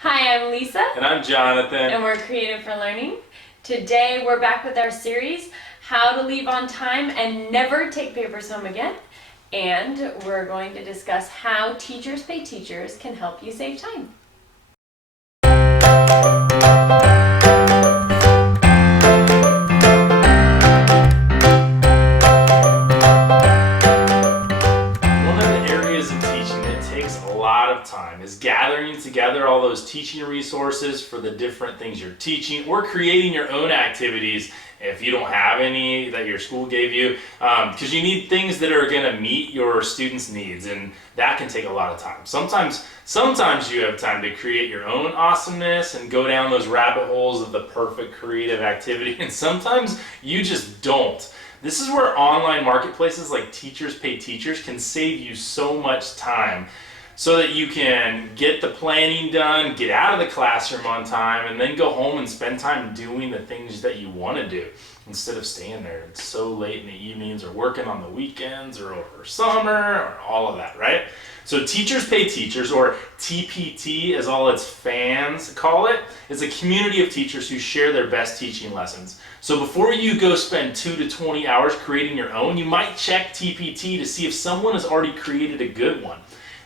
Hi, I'm Lisa. And I'm Jonathan. And we're Creative for Learning. Today we're back with our series, How to Leave on Time and Never Take Papers Home Again. And we're going to discuss how Teachers Pay Teachers can help you save time. One of the areas of teaching that takes a lot of time is gathering together all those teaching resources for the different things you're teaching, or creating your own activities if you don't have any that your school gave you, because you need things that are going to meet your students' needs, and that can take a lot of time. Sometimes you have time to create your own awesomeness and go down those rabbit holes of the perfect creative activity, and sometimes you just don't. This is where online marketplaces like Teachers Pay Teachers can save you so much time, so that you can get the planning done, get out of the classroom on time, and then go home and spend time doing the things that you want to do instead of staying there so late in the evenings or working on the weekends or over summer or all of that, right? So Teachers Pay Teachers, or TPT as all its fans call it, is a community of teachers who share their best teaching lessons. So before you go spend 2 to 20 hours creating your own, you might check TPT to see if someone has already created a good one.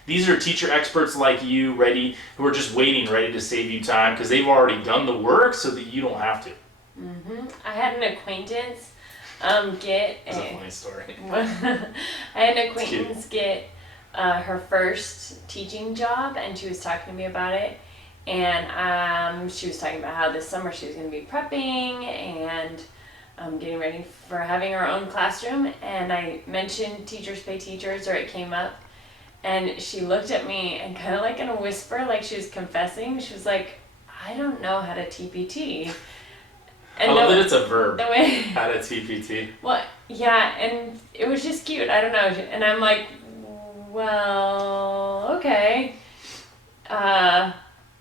These are teacher experts like you, who are just waiting, ready to save you time because they've already done the work so that you don't have to. I had an acquaintance get It's a funny story. I had an acquaintance get her first teaching job, and she was talking to me about it. And she was talking about how this summer she was going to be prepping and getting ready for having her own classroom. And I mentioned Teachers Pay Teachers, or it came up. And she looked at me and kind of like in a whisper, like she was confessing. She was like, I don't know how to TPT. And I love that it's a verb. The way, how to TPT. well, yeah, and it was just cute. I don't know. And I'm like, well, okay. And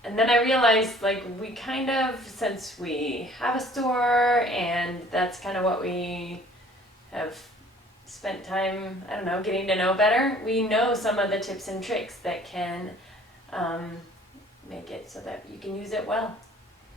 then I realized, like, we kind of, since we have a store and that's kind of what we have spent time, I don't know, getting to know better, we know some of the tips and tricks that can make it so that you can use it well.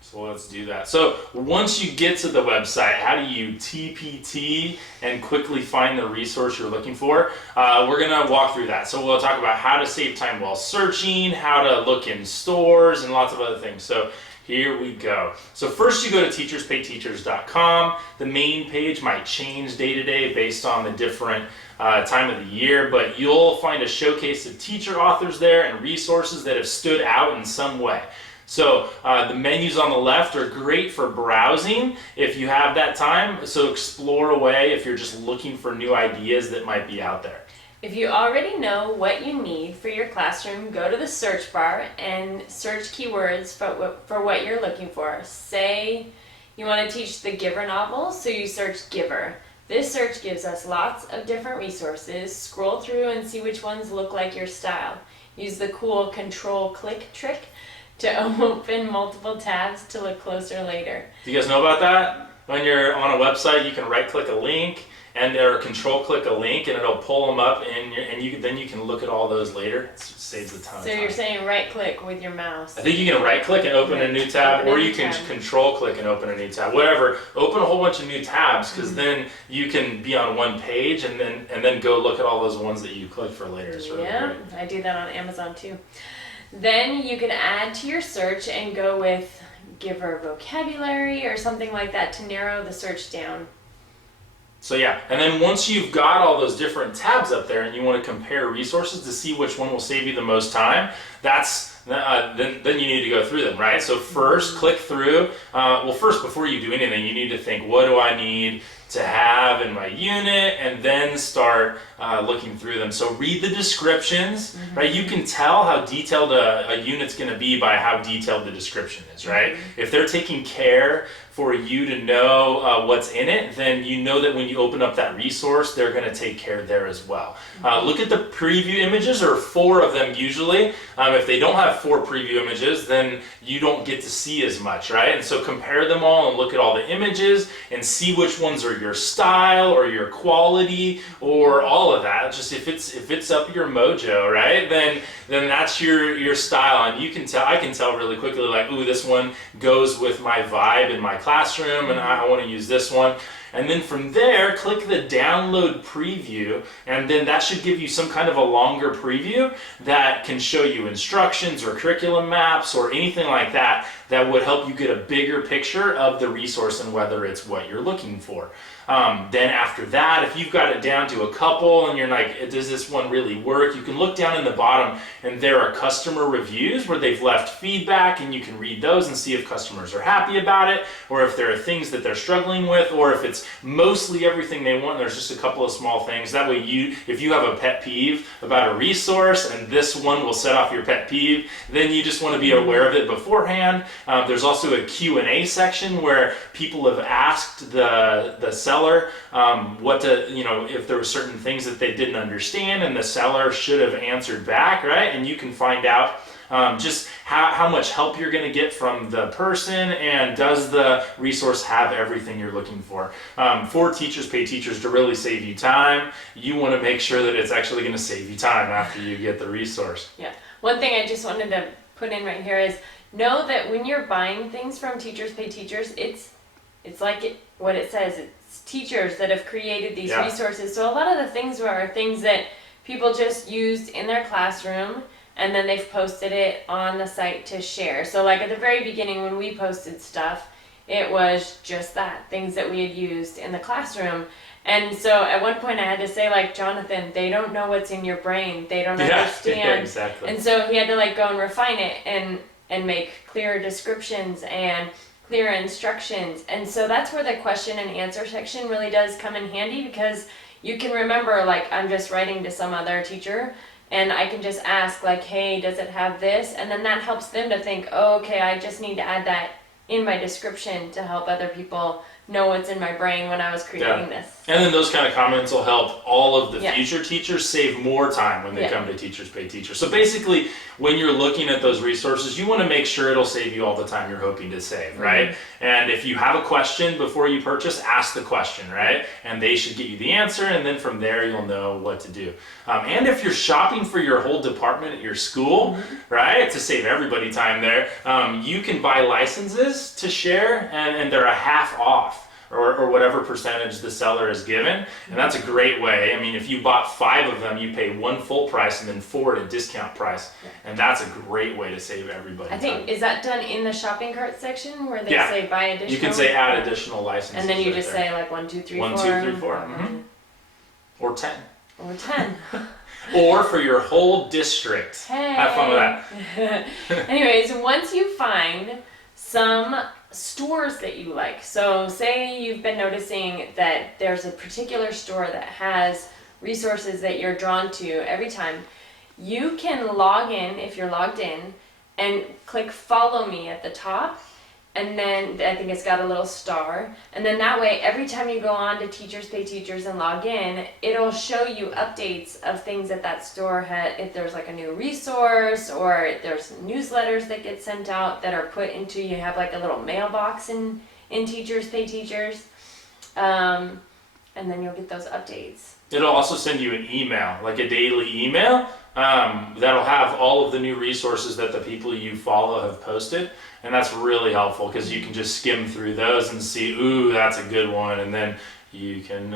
So let's do that. So once you get to the website, how do you TPT and quickly find the resource you're looking for? We're going to walk through that. So we'll talk about how to save time while searching, how to look in stores, and lots of other things. So here we go. So first you go to teacherspayteachers.com. The main page might change day to day based on the different time of the year, but you'll find a showcase of teacher authors there and resources that have stood out in some way. So the menus on the left are great for browsing if you have that time. So explore away if you're just looking for new ideas that might be out there. If you already know what you need for your classroom, go to the search bar and search keywords for what you're looking for. Say you want to teach the Giver novel, so you search Giver. This search gives us lots of different resources. Scroll through and see which ones look like your style. Use the cool control-click trick to open multiple tabs to look closer later. Do you guys know about that? When you're on a website, you can right-click a link or control-click a link, and it'll pull them up, and then you can look at all those later. It saves a ton of time. So you're saying right-click with your mouse. I think you can right-click and open a new tab, or you can control-click and open a new tab. Whatever. Open a whole bunch of new tabs, because then you can be on one page, and then go look at all those ones that you clicked for later. It's really great. I do that on Amazon too. Then you can add to your search and go with Giver vocabulary or something like that to narrow the search down. So yeah, and then once you've got all those different tabs up there and you want to compare resources to see which one will save you the most time, then you need to go through them, right? So first, click through. First, before you do anything, you need to think, what do I need to have in my unit, and then start looking through them. So read the descriptions, right? You can tell how detailed a unit's going to be by how detailed the description is, right? If they're taking care for you to know what's in it, then you know that when you open up that resource, they're going to take care there as well. Look at the preview images, or 4 of them usually. If they don't have 4 preview images, then you don't get to see as much, right? And so compare them all and look at all the images and see which ones are your style or your quality or all of that. Just if it's up your mojo, right? Then that's your style, and I can tell really quickly, like, ooh, this one goes with my vibe in my classroom, and I want to use this one. And then from there, click the download preview, and then that should give you some kind of a longer preview that can show you instructions or curriculum maps or anything like that that would help you get a bigger picture of the resource and whether it's what you're looking for. Then after that, if you've got it down to a couple and you're like, does this one really work? You can look down in the bottom and there are customer reviews where they've left feedback, and you can read those and see if customers are happy about it, or if there are things that they're struggling with, or if it's mostly everything they want, there's just a couple of small things. That way if you have a pet peeve about a resource and this one will set off your pet peeve, then you just want to be aware of it beforehand. There's also a Q&A section where people have asked the seller if there were certain things that they didn't understand, and the seller should have answered back, right? And you can find out just how much help you're going to get from the person, and does the resource have everything you're looking for. For Teachers Pay Teachers, to really save you time, you want to make sure that it's actually going to save you time after you get the resource. Yeah. One thing I just wanted to put in right here is know that when you're buying things from Teachers Pay Teachers, it's like what it says. It's teachers that have created these resources. So a lot of the things are things that people just used in their classroom, and then they've posted it on the site to share. So like at the very beginning when we posted stuff, it was just that, things that we had used in the classroom. And so at one point I had to say, like, Jonathan, they don't know what's in your brain. They don't understand. Yeah, exactly. And so he had to like go and refine it and make clearer descriptions and clear instructions. And so that's where the question and answer section really does come in handy, because you can remember, like, I'm just writing to some other teacher and I can just ask, like, hey, does it have this? And then that helps them to think, oh, okay, I just need to add that in my description to help other people know what's in my brain when I was creating this. And then those kind of comments will help all of the future teachers save more time when they come to Teachers Pay Teachers. So basically, when you're looking at those resources, you want to make sure it'll save you all the time you're hoping to save, right? And if you have a question before you purchase, ask the question, right? And they should get you the answer, and then from there you'll know what to do. And if you're shopping for your whole department at your school, right, to save everybody time there, you can buy licenses to share, and they're a half off. Or whatever percentage the seller is given, and that's a great way. I mean, if you bought 5 of them, you pay 1 full price and then 4 at a discount price, and that's a great way to save everybody time. I think, is that done in the shopping cart section where they say buy additional? You can say add additional licenses. And then you just say like 1, 2, 3, 4. 1, 2, 3, 4. Mm-hmm. Or 10. Or 10. Or for your whole district. Hey. Have fun with that. Anyways, once you find some stores that you like, so say you've been noticing that there's a particular store that has resources that you're drawn to every time, you can log in, if you're logged in, and click follow me at the top, and then I think it's got a little star, and then that way every time you go on to Teachers Pay Teachers and log in, it'll show you updates of things that store has, if there's like a new resource, or if there's newsletters that get sent out that are put into, you have like a little mailbox in Teachers Pay Teachers, and then you'll get those updates. It'll also send you an email, like a daily email, that'll have all of the new resources that the people you follow have posted. And that's really helpful, because you can just skim through those and see, ooh, that's a good one, and then you can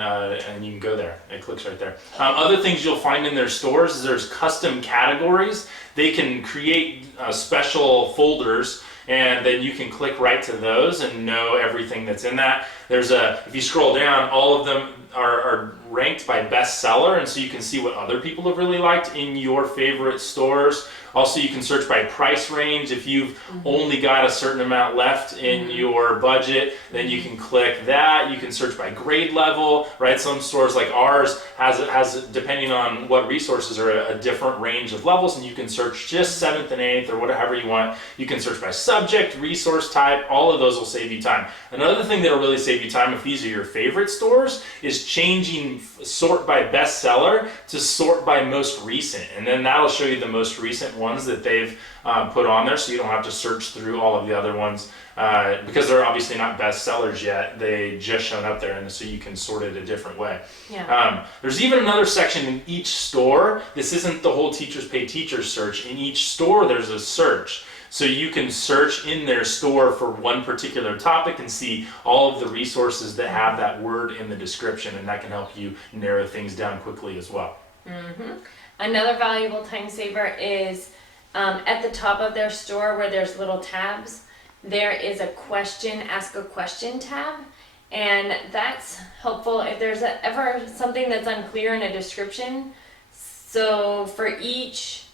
go there. It clicks right there. Other things you'll find in their stores is there's custom categories. They can create special folders, and then you can click right to those and know everything that's in that. If you scroll down, all of them are ranked by bestseller, and so you can see what other people have really liked in your favorite stores. Also, you can search by price range. If you've only got a certain amount left in your budget, then you can click that. You can search by grade level, right? Some stores like ours has depending on what resources are a different range of levels, and you can search just 7th and 8th or whatever you want. You can search by subject, resource type. All of those will save you time. Another thing that will really save you time, if these are your favorite stores, is changing can sort by bestseller to sort by most recent, and then that'll show you the most recent ones that they've put on there, so you don't have to search through all of the other ones because they're obviously not bestsellers yet. They just shown up there, and so you can sort it a different way. Yeah. There's even another section in each store. This isn't the whole Teachers Pay Teachers search. In each store, there's a search. So you can search in their store for one particular topic and see all of the resources that have that word in the description, and that can help you narrow things down quickly as well. Mm-hmm. Another valuable time saver is at the top of their store where there's little tabs, there is a question, ask a question tab. And that's helpful if there's ever something that's unclear in a description. So for each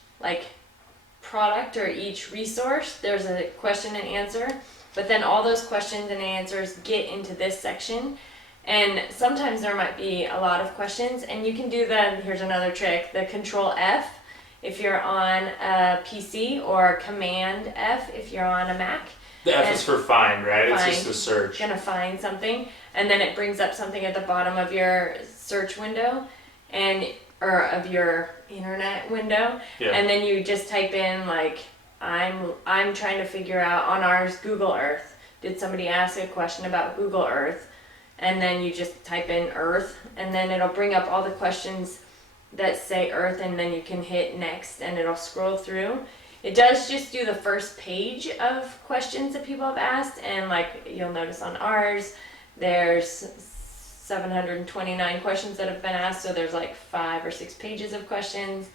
product or each resource, there's a question and answer, but then all those questions and answers get into this section. And sometimes there might be a lot of questions, and you can do here's another trick, the Control F if you're on a PC, or Command F if you're on a Mac. The F is for find, right? Find. It's just a search. Gonna find something, and then it brings up something at the bottom of your search window, or of your internet window, and then you just type in I'm trying to figure out on ours Google Earth. Did somebody ask a question about Google Earth? And then you just type in Earth, and then it'll bring up all the questions that say Earth, and then you can hit next, and it'll scroll through. It does just do the first page of questions that people have asked, and you'll notice on ours, there's 729 questions that have been asked, so there's 5 or 6 pages of questions.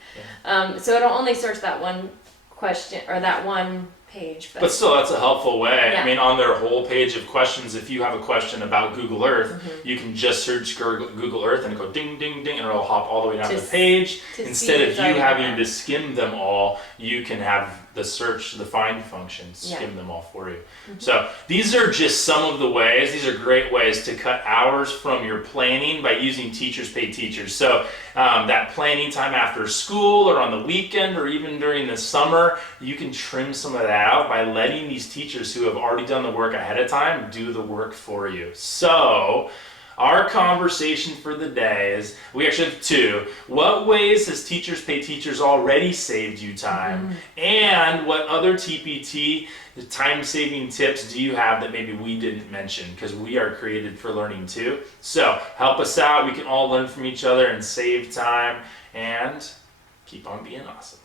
So it'll only search that one question or that one page. But still, that's a helpful way. Yeah. I mean, on their whole page of questions, if you have a question about Google Earth, you can just search Google Earth and go ding, ding, ding, and it'll hop all the way down the page. Instead of you having to skim them all, you can have the search, the find function, skim them all for you. So these are just some of the ways. These are great ways to cut hours from your planning by using Teachers Pay Teachers. So that planning time after school or on the weekend or even during the summer, you can trim some of that out by letting these teachers who have already done the work ahead of time do the work for you. So our conversation for the day is, we actually have 2. What ways has Teachers Pay Teachers already saved you time? And what other TPT, the time-saving tips, do you have that maybe we didn't mention? Because we are created for learning too. So help us out. We can all learn from each other and save time and keep on being awesome.